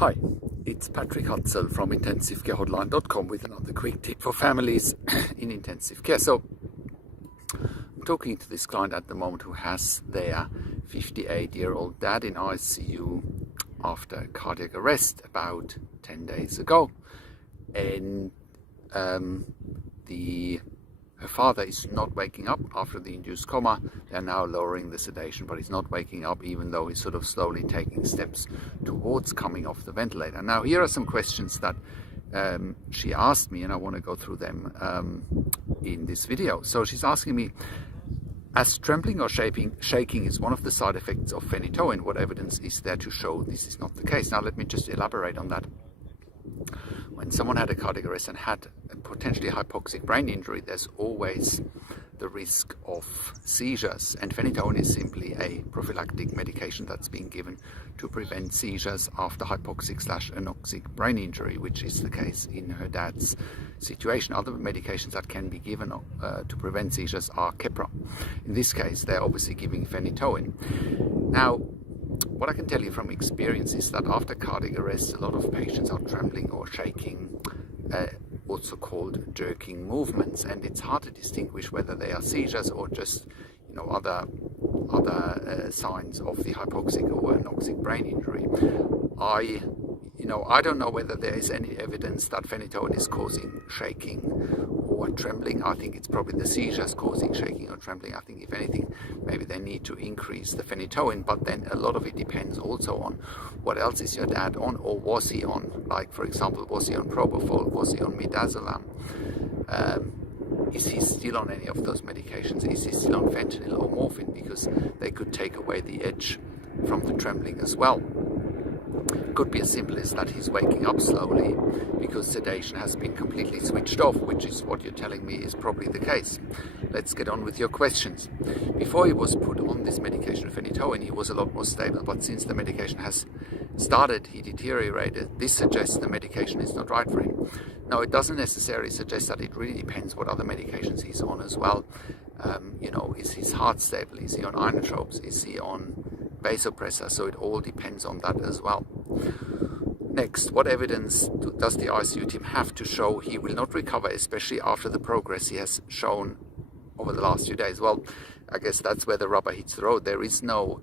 Hi, it's Patrick Hutzel from IntensiveCareHotline.com with another quick tip for families in intensive care. So I'm talking to this client at the moment who has their 58-year-old dad in ICU after cardiac arrest about 10 days ago. And her father is not waking up after the induced coma. They're now lowering the sedation, but he's not waking up even though he's sort of slowly taking steps towards coming off the ventilator. Now, here are some questions that she asked me, and I want to go through them in this video. So she's asking me, as trembling or shaking is one of the side effects of phenytoin, what evidence is there to show this is not the case? Now, let me just elaborate on that. When someone had a cardiac arrest and had a potentially hypoxic brain injury, there's always the risk of seizures, and phenytoin is simply a prophylactic medication that's being given to prevent seizures after hypoxic/anoxic brain injury, which is the case in her dad's situation. Other medications that can be given to prevent seizures are Keppra. In this case, they're obviously giving phenytoin. Now, what I can tell you from experience is that after cardiac arrest, a lot of patients are trembling or shaking, also called jerking movements, and it's hard to distinguish whether they are seizures or just other signs of the hypoxic or anoxic brain injury. I don't know whether there is any evidence that phenytoin is causing shaking or trembling. I think it's probably the seizures causing shaking or trembling. I think if anything, maybe they need to increase the phenytoin, but then a lot of it depends also on what else is your dad on, or was he on, like for example, was he on propofol, was he on midazolam? Is he still on any of those medications? Is he still on fentanyl or morphine? Because they could take away the edge from the trembling as well. It could be as simple as that he's waking up slowly because sedation has been completely switched off, which is what you're telling me is probably the case. Let's get on with your questions. Before he was put on this medication, phenytoin, he was a lot more stable, but since the medication has started, he deteriorated. This suggests the medication is not right for him. Now, it doesn't necessarily suggest that. It really depends what other medications he's on as well. Is his heart stable? Is he on inotropes? Is he on vasopressor? So it all depends on that as well. Next, what evidence does the ICU team have to show he will not recover, especially after the progress he has shown over the last few days? Well, I guess that's where the rubber hits the road. There is no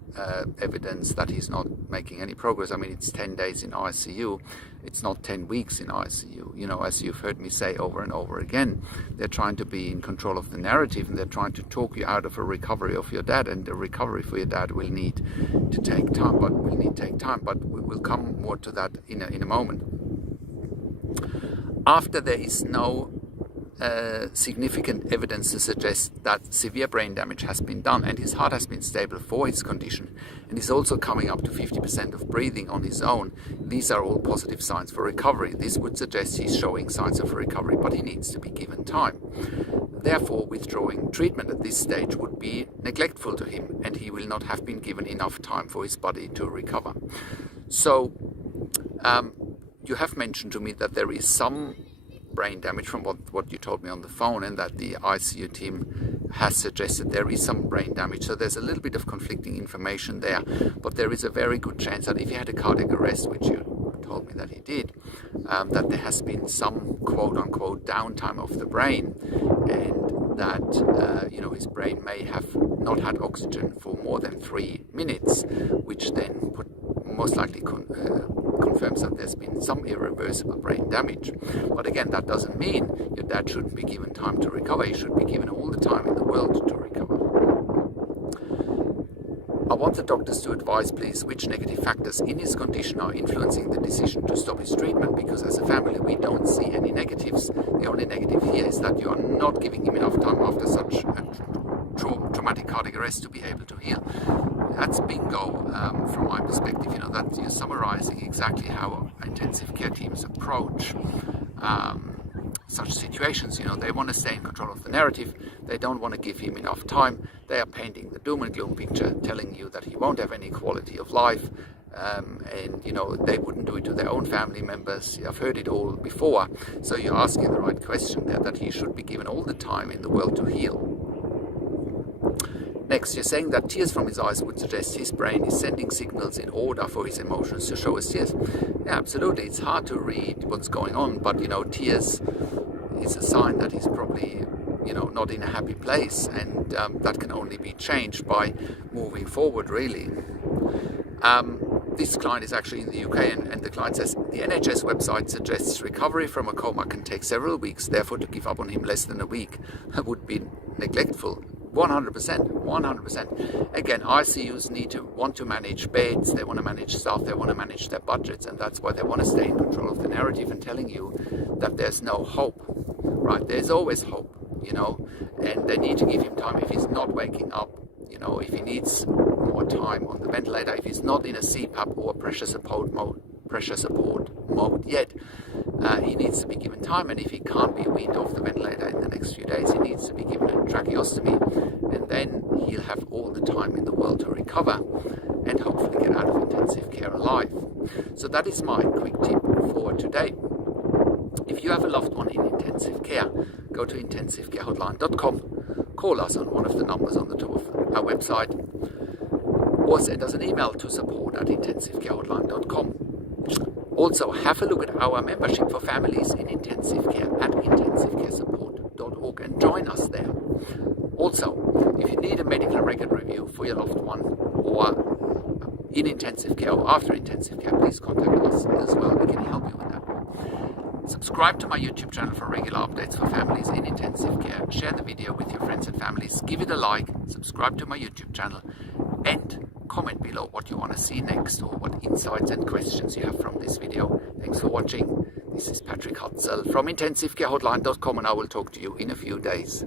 evidence that he's not making any progress. I mean, it's 10 days in ICU. It's not 10 weeks in ICU. As you've heard me say over and over again, they're trying to be in control of the narrative, and they're trying to talk you out of a recovery of your dad, and the recovery for your dad will need to take time, but we will come more to that in a moment. After there is no significant evidence to suggest that severe brain damage has been done, and his heart has been stable for his condition, and he's also coming up to 50% of breathing on his own. These are all positive signs for recovery. This would suggest he's showing signs of recovery, but he needs to be given time. Therefore, withdrawing treatment at this stage would be neglectful to him, and he will not have been given enough time for his body to recover. So, you have mentioned to me that there is some brain damage from what you told me on the phone, and that the ICU team has suggested there is some brain damage. So there's a little bit of conflicting information there, but there is a very good chance that if he had a cardiac arrest, which you told me that he did, that there has been some quote-unquote downtime of the brain, and that his brain may have not had oxygen for more than 3 minutes, which then most likely confirms that there's been some irreversible brain damage. But again, that doesn't mean your dad shouldn't be given time to recover. He should be given all the time in the world to recover. I want the doctors to advise, please, which negative factors in his condition are influencing the decision to stop his treatment, because as a family we don't see any negatives. The only negative here is that you are not giving him enough time after such a traumatic cardiac arrest to be able to heal. That's bingo from my perspective. That you're summarizing exactly how intensive care teams approach such situations. They want to stay in control of the narrative. They don't want to give him enough time. They are painting the doom and gloom picture, telling you that he won't have any quality of life, and they wouldn't do it to their own family members. I've heard it all before. So you're asking the right question there, that he should be given all the time in the world to heal. Next, you're saying that tears from his eyes would suggest his brain is sending signals in order for his emotions to show as tears. Yeah, absolutely. It's hard to read what's going on, but tears is a sign that he's probably not in a happy place, and that can only be changed by moving forward, really. This client is actually in the UK, and the client says the NHS website suggests recovery from a coma can take several weeks, therefore to give up on him less than a week would be neglectful. 100%. Again, ICUs want to manage beds, they want to manage staff, they want to manage their budgets, and that's why they want to stay in control of the narrative and telling you that there's no hope, right? There's always hope, and they need to give him time if he's not waking up, if he needs more time on the ventilator, if he's not in a CPAP or pressure support mode yet, he needs to be given time, and if he can't be weaned off the ventilator in the next few days, he needs to be given a tracheostomy, and then he'll have all the time in the world to recover and hopefully get out of intensive care alive. So that is my quick tip for today. If you have a loved one in intensive care, go to intensivecare.hotline.com, call us on one of the numbers on the top of our website, or send us an email to support@intensivecare.hotline.com. Also, have a look at our membership for families in intensive care at intensivecaresupport.org and join us there. Also, if you need a medical record review for your loved one, or in intensive care or after intensive care, please contact us as well. We can help you with that. Subscribe to my YouTube channel for regular updates for families in intensive care. Share the video with your friends and families. Give it a like. Subscribe to my YouTube channel. And comment below what you want to see next, or what insights and questions you have from this video. Thanks for watching. This is Patrick Hutzel from intensivecare.hotline.com, and I will talk to you in a few days.